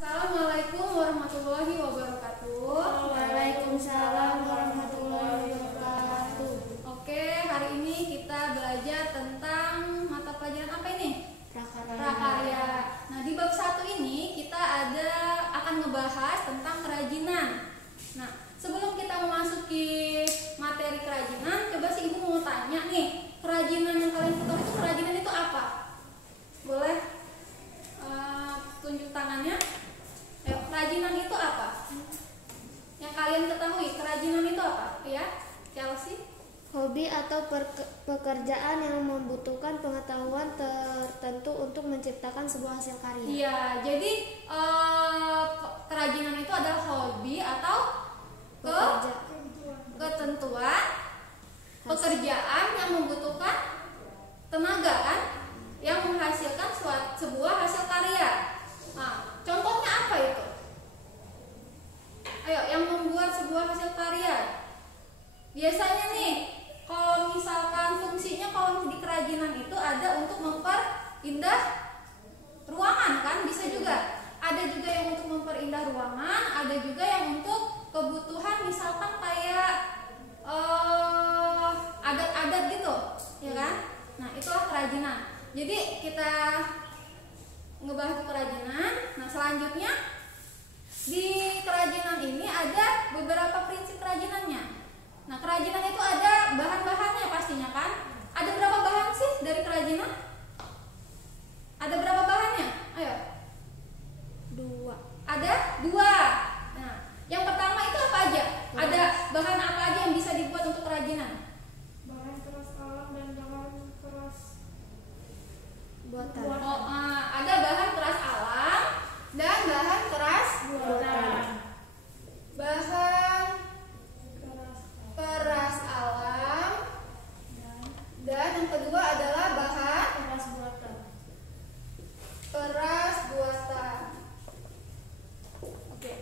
Assalamualaikum warahmatullahi wabarakatuh. Waalaikumsalam warahmatullahi wabarakatuh. Oke, hari ini kita belajar tentang mata pelajaran apa ini? Prakarya. Nah, di bab 1 ini kita akan ngebahas tentang kerajinan. Nah, sebelum kita memasuki materi kerajinan, coba si Ibu mau tanya nih, kerajinan yang kalian ketahui itu kerajinan itu apa? Boleh tunjuk tangannya? Ayo, kerajinan itu apa? Yang kalian ketahui, kerajinan itu apa? Ya, Chelsea? Hobi atau pekerjaan yang membutuhkan pengetahuan tertentu untuk menciptakan sebuah hasil karya. Iya, jadi kerajinan itu adalah hobi atau ketentuan pekerjaan yang membutuhkan tenaga kan, yang menghasilkan sebuah hasil karya. Nah, contohnya apa itu? Ayo, yang membuat sebuah hasil karya. Biasanya nih, kalau misalkan fungsinya kalau di kerajinan itu ada untuk memperindah ruangan kan, bisa juga. Ada juga yang untuk memperindah ruangan, ada juga yang untuk kebutuhan misalkan kayak adat-adat gitu, ya kan? Nah, itulah kerajinan. Jadi kita ngebahas kerajinan. Nah, selanjutnya di kerajinan ini ada beberapa prinsip kerajinannya. Nah, kerajinan itu ada bahan-bahannya pastinya kan? Ada berapa bahan sih dari kerajinan? Ada berapa bahannya? Ayo. 2. Ada 2. Nah, yang pertama itu apa aja? Ada bahan apa aja yang bisa dibuat untuk kerajinan? Bahan keras alam dan bahan keras Buatan. Ada bahan keras alam dan bahan keras Buatan. Bahan keras alam dan yang kedua adalah bahan keras buatan. keras buatan. Oke.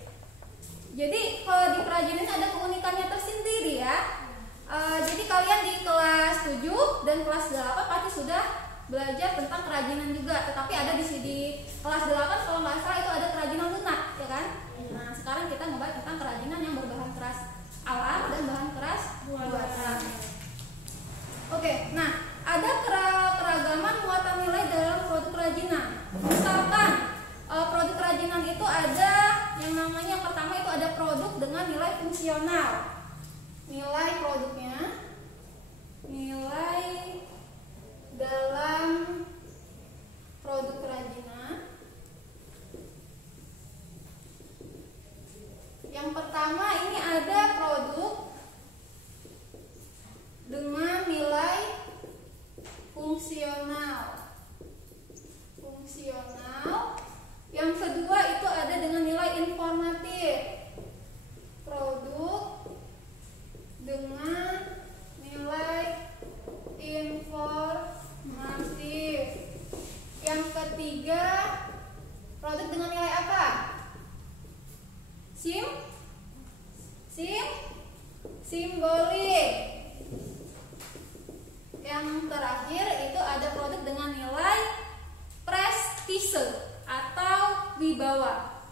Jadi kalau di kerajinan ini ada keunikannya tersendiri ya. Jadi kalian di kelas 7 dan kelas 8 pasti sudah belajar tentang kerajinan juga. Tetapi ada di kelas 8 kalau nggak salah itu ada kerajinan lunak, ya kan? Nah, sekarang kita ngebahas tentang kerajinan yang berbahan keras alam dan bahan keras buatan. Oke, nah ada keragaman muatan nilai dalam produk kerajinan. Misalkan produk kerajinan itu ada yang namanya, yang pertama itu ada produk dengan nilai fungsional. Nilai produknya, nilai dalam produk kerajinan. Yang pertama ini ada produk dengan nilai fungsional. Yang kedua itu ada dengan nilai informatif. Produk dengan nilai informatif. Yang ketiga, produk dengan nilai apa? Simbolik. Yang terakhir itu ada produk dengan nilai prestise atau wibawa.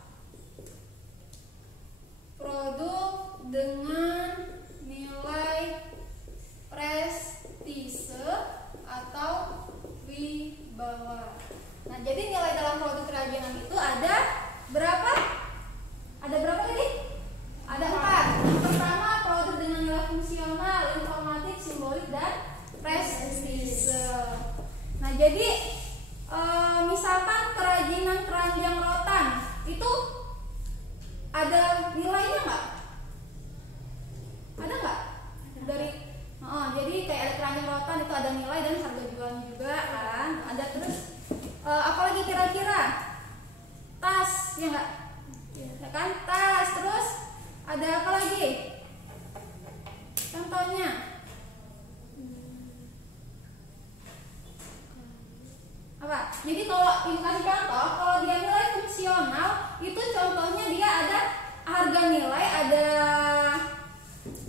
Produk dengan nilai prestise atau wibawa. Nah, jadi nilai dalam produk kerajinan itu ada berapa? Ada berapa tadi? Ada 4. Yang pertama produk dengan nilai fungsional, informatif, simbolik, dan prestise. Nah, jadi misalkan kerajinan keranjang rotan itu ada nilainya nggak? Ada nggak? Jadi kayak ada keranjang rotan itu ada nilai dan harga jualnya juga kan? Ada. Terus apalagi kira-kira? Tas, ya nggak? Ya kan, tas. Terus ada apa lagi? Contohnya? Apa? Jadi kalau Ibu kasih contoh, kalau dia nilai fungsional itu contohnya dia ada harga nilai, ada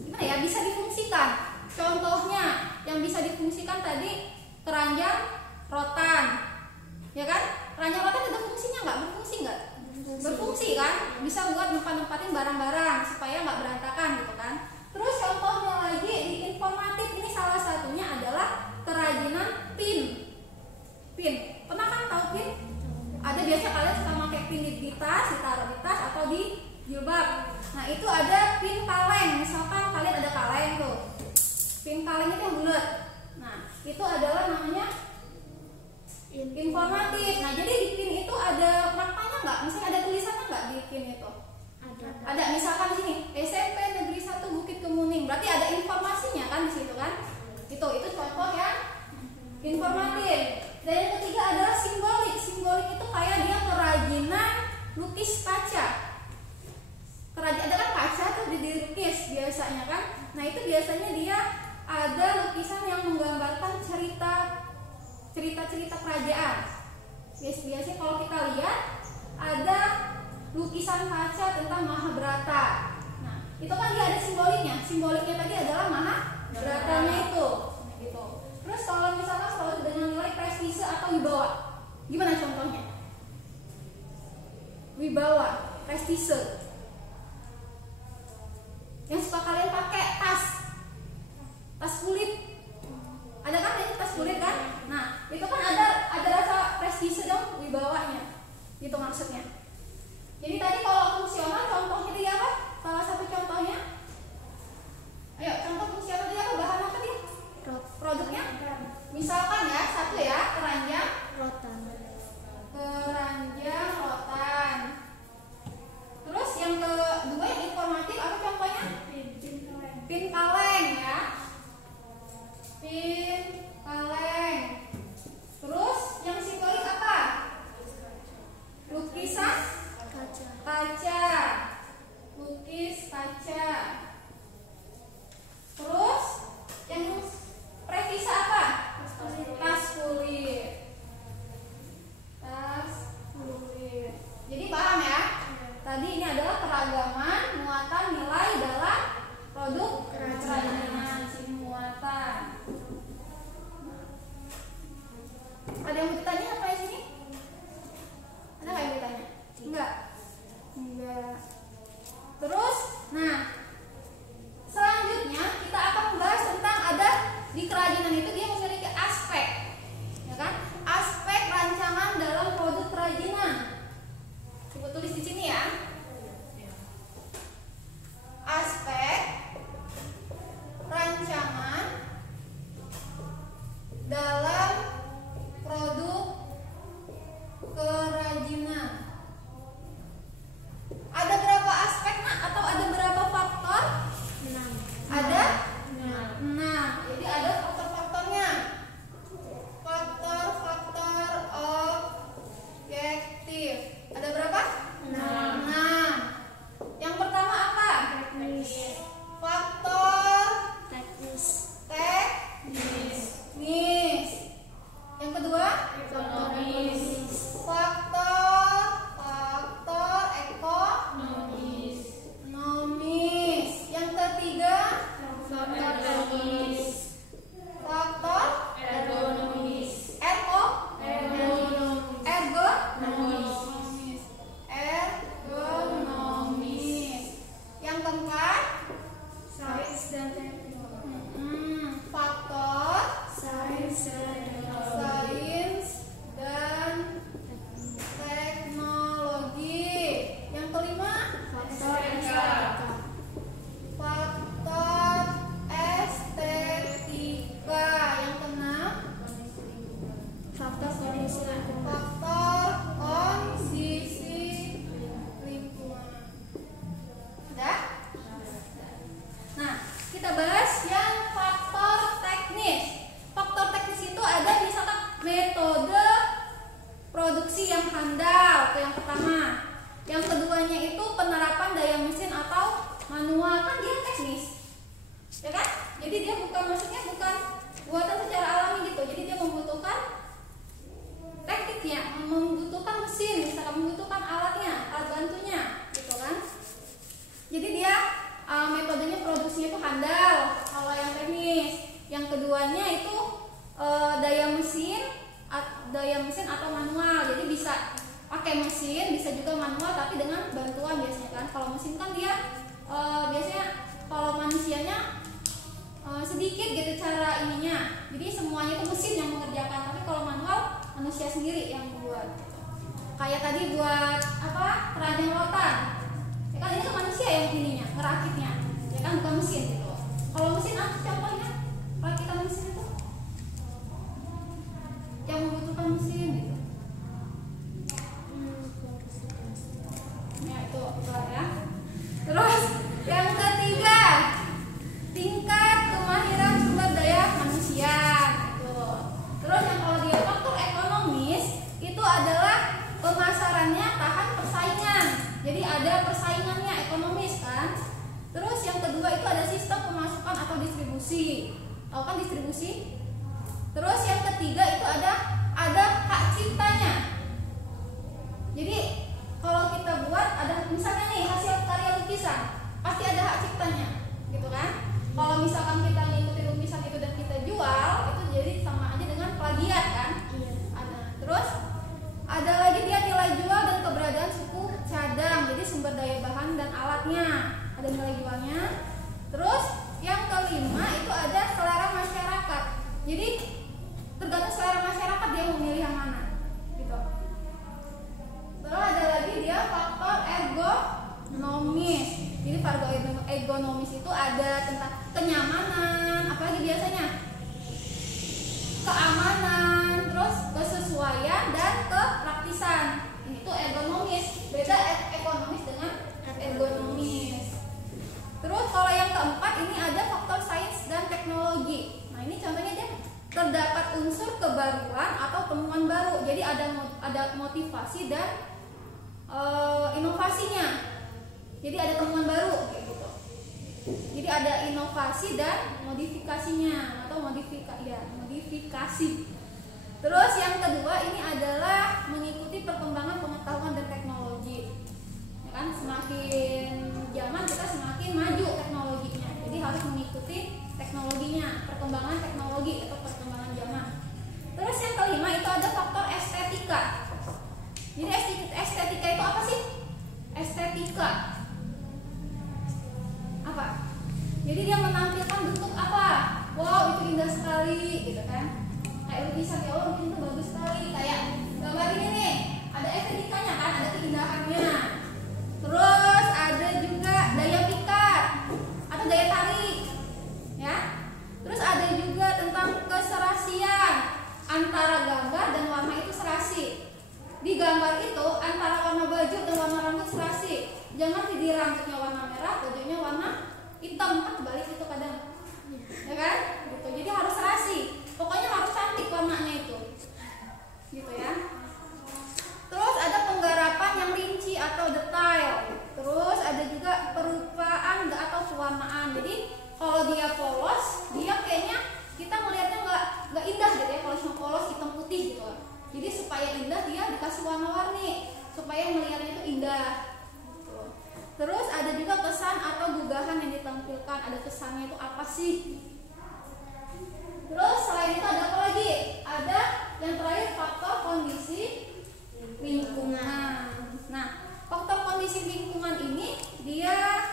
gimana ya, bisa difungsikan. Contohnya yang bisa difungsikan tadi keranjang rotan, ya kan? Keranjang rotan ada fungsinya nggak? Berfungsi nggak? Berfungsi. bisa buat tempat-tempatin barang-barang supaya nggak berantakan gitu kan. Terus contohnya lagi di informatif ini salah satunya adalah kerajinan pin. Pernah kan tahu pin? Ada biasa kalian suka pakai pin di tas, ditaruh di tas atau di jilbab. Nah itu ada pin kaleng. Misalkan kalian ada kaleng tuh, pin kaleng itu yang bulat. Nah itu adalah namanya informatif. Nah jadi di pin itu ada maknanya nggak? Misalnya ada tulisannya nggak di pin itu? Ada. Misalkan di sini SMP Negeri 1 Bukit Kemuning. Berarti ada informasinya kan di situ kan? Itu contoh yang informatif. Dan yang ketiga adalah simbolik. Simbolik itu kayak dia kerajinan lukis kaca. Ada kan kaca tuh dilukis biasanya kan. Nah itu biasanya dia ada lukisan yang menggambarkan cerita-cerita kerajaan. Biasanya kalau kita lihat ada lukisan kaca tentang Mahabharata. Nah itu kan dia ada simboliknya. Simboliknya tadi adalah Mahabharatanya itu. Gitu. Terus kalau misalkan produk dengan nilai prestise atau wibawa, gimana contohnya? Wibawa, prestise. Yang suka kalian pakai tas kulit, ada kan ini tas kulit kan? Nah itu kan ada rasa prestise dong, wibawanya, gitu maksudnya. Jadi tadi kalau fungsional contohnya dia apa? Salah satu contohnya, ayo contoh fungsional dia apa? Bahan apa dia? Produknya? Misalkan ya satu ya keranjang rotan. Terus yang kedua yang informatif apa contohnya? Pin kaleng ya. Pin kaleng. Terus yang simbolik apa? Lukisan kaca. Lukis kaca. Terus yang prestise apa? Tas kulit. Jadi paham ya? Tadi ini adalah keragaman muatan nilai dalam produk kerajinan muatan. Ada yang mau ditanya apa di sini? Ada nggak yang ditanya? Enggak. Terus, nah selanjutnya kita akan membahas tentang ada di kerajinan itu dia memiliki aspek, ya kan? Aspek rancangan dalam produk kerajinan. Coba tulis di sini ya. Aspek rancangan dalam produk kerajinan. Ada berapa aspek nak? Atau ada berapa faktor? 6. Ada 6. Jadi ada faktor-faktornya. Faktor-faktor objektif. Ada berapa? 6. Yang pertama apa? Teknis. Faktor teknis. Yang kedua? Ekonomis. Faktor ekonomis. Yang ketiga? Faktor ergonomis. Faktor ergonomis. Yang keempat? Sains dan teknologi. Faktor sains dan teknologi. Yang kelima? Faktor estetika. Faktor estetika. Yang keenam? Faktor kondisi lingkungan. Faktor kondisi lingkungan. Udah? Nah, kita bahas yang faktor teknis. Faktor teknis itu ada misalkan metode produksi yang handal, itu yang pertama. Yang keduanya itu penerapan daya mesin atau manual, kan dia teknis, ya kan? Jadi dia maksudnya bukan buatan secara alami gitu. Jadi dia membutuhkan tekniknya, membutuhkan mesin, misalkan membutuhkan alatnya, alat bantunya, gitu kan? Jadi dia metodenya produksinya itu handal kalau yang teknis. Yang keduanya itu daya mesin atau manual. Jadi bisa pakai mesin, bisa juga manual tapi dengan bantuan biasanya Kalau mesin kan dia biasanya kalau manusianya sedikit gitu cara ininya, jadi semuanya itu mesin yang mengerjakan. Tapi kalau manual manusia sendiri yang membuat gitu. Kayak tadi buat apa, keranjang rotan ya kan, ini kan manusia yang ininya ngerakitnya ya kan, bukan mesin gitu. Kalau mesin apa contohnya rakitan mesin itu yang membutuhkan mesin gitu ya, itu ya. Terus yang ketiga, tingkat kemahiran sumber daya manusia gitu. Terus yang kalau dia faktor ekonomis itu adalah pemasarannya tahan persaingan, jadi ada persaingannya ekonomis kan. Terus yang kedua itu ada sistem pemasukan atau distribusi, tahu kan distribusi. Terus yang ketiga itu ada hak ciptanya. Jadi kalau kita buat ada misalnya nih hasil karya lukisan, pasti ada hak ciptanya gitu kan. Kalau misalkan kita ngikutin lukisan itu dan kita jual, itu jadi sama aja dengan plagiat kan. Iya. Terus ada lagi dia nilai jual dan keberadaan suku cadang, jadi sumber daya bahan dan alatnya, ada nilai jualnya. Terus yang kelima itu ada selera masyarakat, jadi tergantung selera masyarakat dia memilih yang mana gitu. Terus ada lagi dia faktor ergonomis, jadi faktor ergonomis itu ada tentang kenyamanan, apalagi biasanya keamanan, terus kesesuaian dan kepraktisan. Ini tuh ergonomis, beda ekonomis dengan ergonomis. Terus kalau yang keempat ini ada faktor sains dan teknologi. Nah ini contohnya dia terdapat unsur kebaruan atau temuan baru. Jadi ada motivasi dan inovasinya. Jadi ada temuan baru kayak gitu. Jadi ada inovasi dan modifikasinya atau modifikasi. Terus yang kedua ini adalah mengikuti perkembangan pengetahuan dan teknologi. Ya kan, semakin zaman kita semakin maju teknologinya. Jadi harus mengikuti teknologinya, perkembangan teknologi atau perkembangan zaman. Terus yang kelima itu ada faktor estetika. Jadi estetika itu apa sih? Estetika apa? Jadi dia menampilkan bentuk apa? Wow, itu indah sekali gitu kan. Kayak lukisan, ya Allah itu bagus sekali. Kayak gambar ini nih, ada estetikanya kan, ada keindahannya. Terus ada juga daya pikat atau daya tarik ya. Terus ada juga tentang keserasian, antara gambar dan warna itu serasi. Di gambar itu antara warna baju dan warna rambut serasi. Jangan di rambutnya warna merah, bajunya warna hitam, kan kebalik itu kadang ya kan gitu. Jadi harus serasi, pokoknya harus cantik warnanya itu gitu ya. Terus ada penggarapan yang rinci atau detail. Terus ada juga perupaan atau pewarnaan. Jadi kalau dia polos, dia kayaknya kita melihatnya nggak indah gitu ya. Kalau cuma polos hitam putih gitu. Jadi supaya indah dia dikasih warna-warni supaya melihatnya itu indah. Gitu. Terus ada juga kesan atau gugahan yang ditampilkan. Ada kesannya itu apa sih? Terus selain itu ada apa lagi? Ada yang terakhir faktor kondisi lingkungan. Nah, faktor kondisi lingkungan ini dia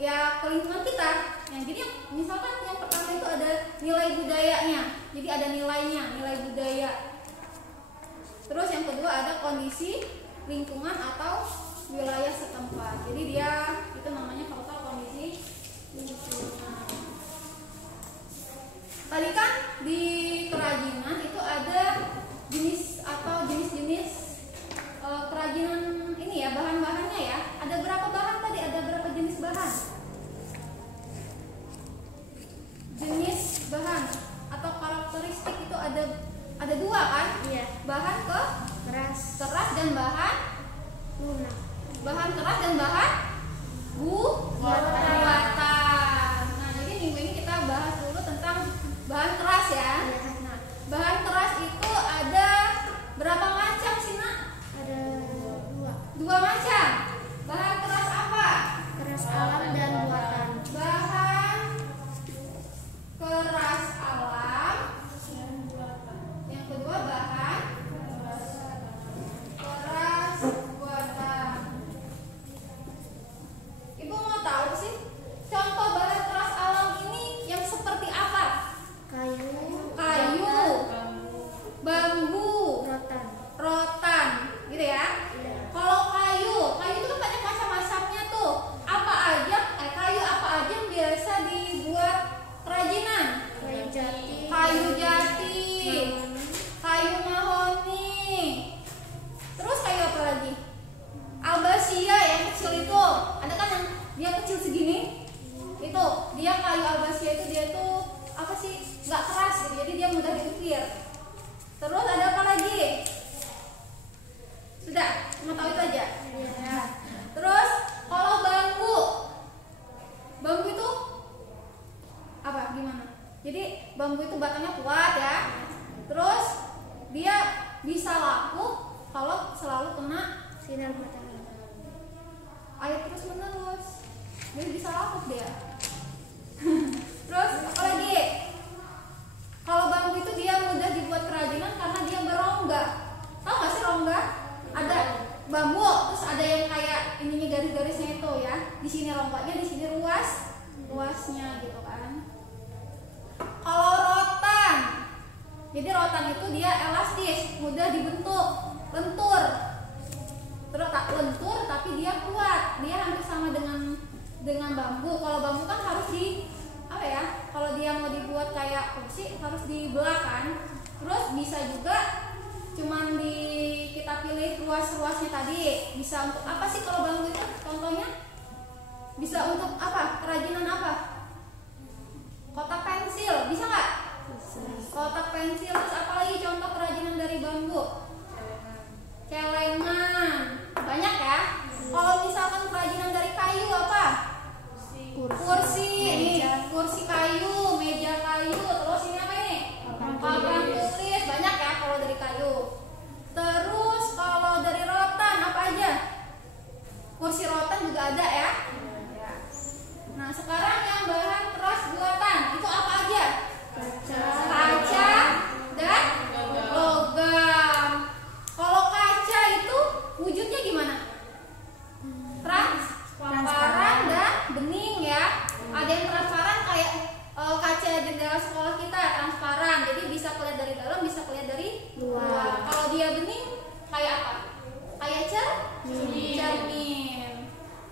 ya ke lingkungan kita. Yang jadi misalkan yang pertama itu ada nilai budayanya. Jadi ada nilainya, nilai budaya. Terus yang kedua ada kondisi lingkungan atau wilayah setempat. Jadi dia itu namanya faktor kondisi lingkungan. Tadi kan di kerajinan itu ada jenis atau jenis-jenis kerajinan ini ya, bahan-bahannya ya. Ada berapa bahan tadi? Ada berapa jenis bahan? Jenis bahan atau karakteristik itu ada dua kan? Iya. Bahan Keras. dan bahan Lunak. bahan keras dan bahan buatan. Nah, jadi minggu ini kita bahas dulu tentang bahan keras ya. Nah, bahan keras itu ada berapa macam sih, Nak? Ada Dua macam. Bahan keras apa? keras alam dan buatan. Bahan keras alam. Yang kedua bahan keras buatan. dia kecil segini. Itu dia kayu albasia itu dia tuh apa sih, nggak keras gitu, jadi dia mudah diukir. Terus ada apa lagi? Sudah, cuma tahu itu aja. Ya. Terus kalau bambu itu apa? Gimana? Jadi bambu itu batangnya kuat ya. Terus dia bisa laku kalau selalu kena sinar matahari. air terus menerus. Jadi bisa laku dia. Terus apa lagi? Kalau bambu itu dia mudah dibuat kerajinan karena dia berongga. Tahu nggak sih rongga? Ada bambu, terus ada yang kayak ininya garis-garisnya itu ya. Di sini rongganya, di sini ruasnya gitu kan. Kalau rotan, jadi rotan itu dia elastis, mudah dibentuk, lentur. Terus tak lentur tapi dia kuat, dia hampir sama dengan bambu. Kalau bambu kan harus di apa ya? Kalau dia mau dibuat kayak kursi harus dibelah kan. Terus bisa juga cuman kita pilih ruas-ruasnya tadi. Bisa untuk apa sih kalau bambu itu? Contohnya bisa untuk apa? Kerajinan apa? Kotak pensil, bisa nggak? Kotak pensil. Terus apa lagi contoh kerajinan dari bambu? Celengan. Banyak ya. Kalau misalkan kerajinan dari kayu apa? Kursi. Ini kursi kayu, meja kayu. Terus ini apa ini? Papan tulis. Banyak ya kalau dari kayu. Terus kalau dari rotan apa aja? Kursi rotan juga ada ya. Nah sekarang yang bahan keras buatan itu apa aja? Kaca dan logam. Kalau kaca itu wujudnya gimana? Transparan dan bening ya. Ada yang transparan kayak kaca jendela sekolah kita transparan, jadi bisa kelihatan dari dalam, bisa kelihatan dari luar. Kalau dia bening kayak apa? Kayak cermin.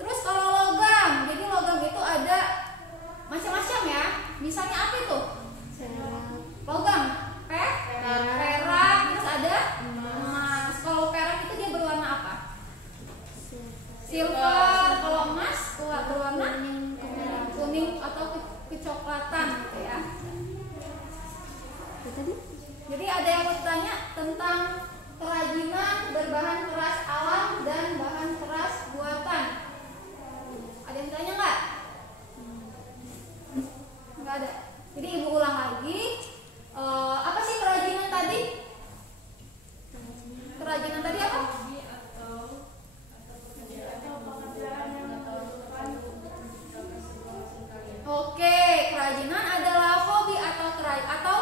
Terus kalau logam, jadi logam itu ada macam-macam ya. Misalnya apa itu? Logam, perak, terus ada emas. Kalau perak itu dia berwarna apa? Silver. Kalau emas berwarna kuning atau kecoklatan gitu ya. Jadi ada yang mau tanya tentang kerajinan berbahan keras alam dan bahan keras buatan. Ada yang tanya nggak? Nggak ada. Jadi ibu ulang lagi. Apa sih kerajinan tadi? Kerajinan tadi apa? Oke, kerajinan adalah hobi atau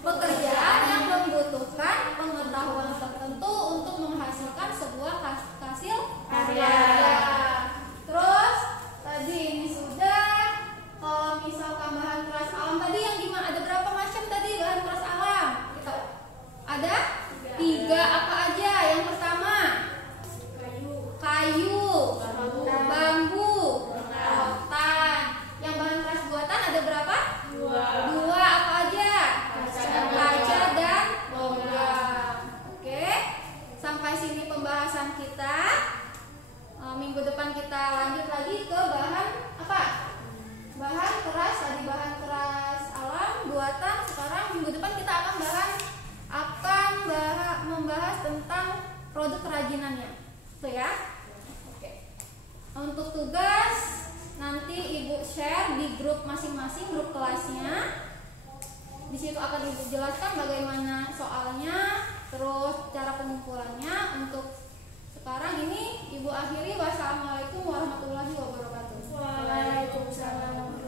pekerjaan yang membutuhkan pengetahuan tertentu untuk menghasilkan sebuah hasil karya. Terus tadi ini sudah. Kalau misalkan bahan keras alam tadi yang gimana? Ada berapa macam tadi bahan keras alam? Kita ada 3. Apa aja? Yang pertama kayu, bambu, rotan. Yang bahan keras buatan ada berapa? 2. Apa aja? Kaca dan logam. Oke. Sampai sini pembahasan kita. Minggu depan kita lanjut lagi ke bahan apa? Bahan keras, tadi bahan keras alam, buatan. Sekarang minggu depan kita akan membahas tentang produk kerajinannya. Tuh ya. Oke. Untuk tugas nanti ibu share di grup masing-masing, grup kelasnya. Di situ akan ibu jelaskan bagaimana soalnya, terus cara pengumpulannya. Untuk sekarang ini ibu akhiri. Wassalamualaikum warahmatullahi wabarakatuh. Waalaikumsalam.